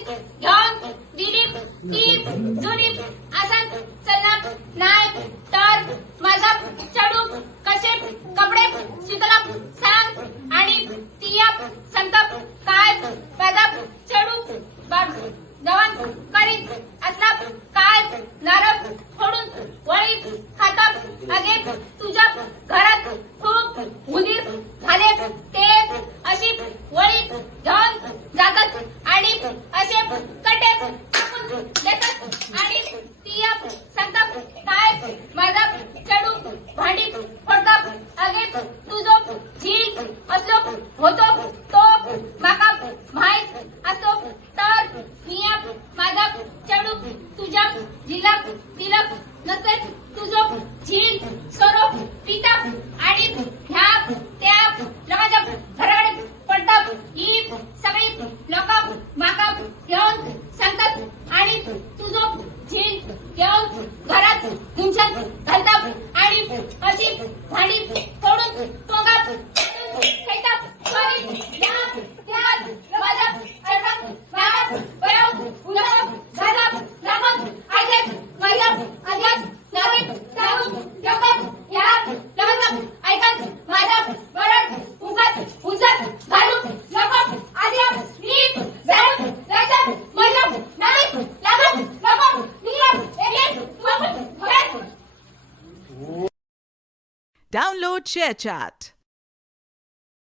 घेऊन दिलीप टीप जुनीप आसन चलनाप नाय तर माझा चढू कसे कपडे शिकलाप सांग आणि तियाप संतप काय माझा चढू जवान करीत असला काय नारळ फोडून वळी खाताप अगे तुझ्या घरात खूप उंदीर झाले ते अशी वळी घेऊन जातात आणि असे कटे टाकून देतात आणि तिया संताप काय माझा चढू भांडी फोडतात अगे तुझो झील असलो होतो तो माका माहित असतो तर मिया माझा चढू तुझ्या जिलाप दिलप नसेल तुझो झील सरो पिता आणि ह्या त्या लोकांच्या घराकडे पडतात ही सगळी लोक माका घेऊन सांगतात आणि तुझो झील घेऊन घरात घुमशात घालतात आणि अशी भांडी फोडून तोंडात खेळतात आणि ह्या त्या माझ्या चढात वाहत वळव उलट घालाप लागत आले माझ्या आज्ञात नाविक साहून जगत या लग्न ऐकत माझ्या वरड उगत उजत घालून लगत आद्या नीट जाऊन रजत माझ्या नाविक लागत लगत नीरब एक मगत Download ShareChat.